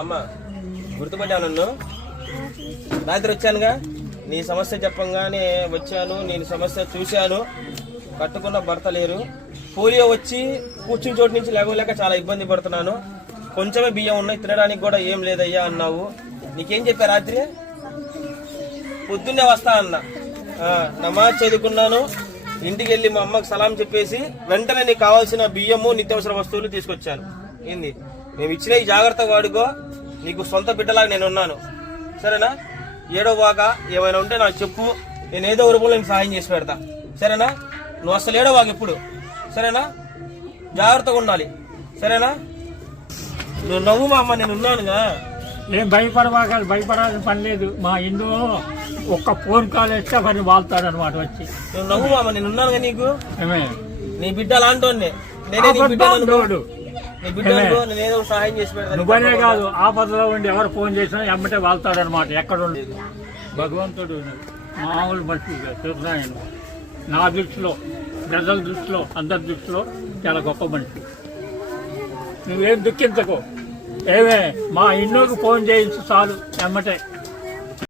అమ్మ గుర్తుపట్టావు నన్ను? రాత్రి వచ్చానుగా, నీ సమస్య చెప్పంగానే వచ్చాను. నేను సమస్య చూశాను. కట్టుకున్న భర్త లేరు, పోలియో వచ్చి కూర్చుని చోటు నుంచి లేవలేక చాలా ఇబ్బంది పడుతున్నాను. కొంచెమే బియ్యం ఉన్నాయి, తినడానికి కూడా ఏం లేదయ్యా అన్నావు. నీకేం చెప్పా రాత్రి? పొద్దున్నే వస్తా అన్నా. నమాజ్ చదువుకున్నాను, ఇంటికి వెళ్ళి మా అమ్మకి సలాం చెప్పేసి వెంటనే నీకు కావాల్సిన బియ్యము నిత్యావసర వస్తువులు తీసుకొచ్చాను. ఏంది మేము ఇచ్చిన ఈ జాగ్రత్త వాడుకో, నీకు సొంత బిడ్డలాగా నేను ఉన్నాను, సరేనా? ఏడో వాగా ఏమైనా ఉంటే నాకు చెప్పు, నేను ఏదో రూపంలో నీకు సహాయం చేసి పెడతా, సరేనా? నువ్వు అసలు ఏడో వాగా ఎప్పుడు, సరేనా? జాగ్రత్తగా ఉండాలి, సరేనా? నువ్వు నవ్వు మా అమ్మ, నేను ఉన్నానుగా. ఏం భయపడాల్సిన పని లేదు. మా ఇంట్లో ఒక్క ఫోన్ కాల్ వేస్తే మరి వాళ్తాడు అనమాట వచ్చి. నువ్వు నవ్వు మామ, నేను ఉన్నానుగా నీకు. నీ బిడ్డ లాంటి నేనేదో సహాయం చేసి పెడతాను. నువ్వనే కాదు, ఆపదలో ఉండి ఎవరు ఫోన్ చేసినా ఎమ్మటే వాళ్తాడు అనమాట. ఎక్కడ ఉండేది భగవంతుడు మామూలు మనిషి తెలుసు. నా దృష్టిలో, ప్రజల దృష్టిలో, అందరి దృష్టిలో చాలా గొప్ప మనిషి. నువ్వేం దుఃఖించకు. ఏమే మా ఇన్నోకి ఫోన్ చేయించు చాలు ఎమ్మటే.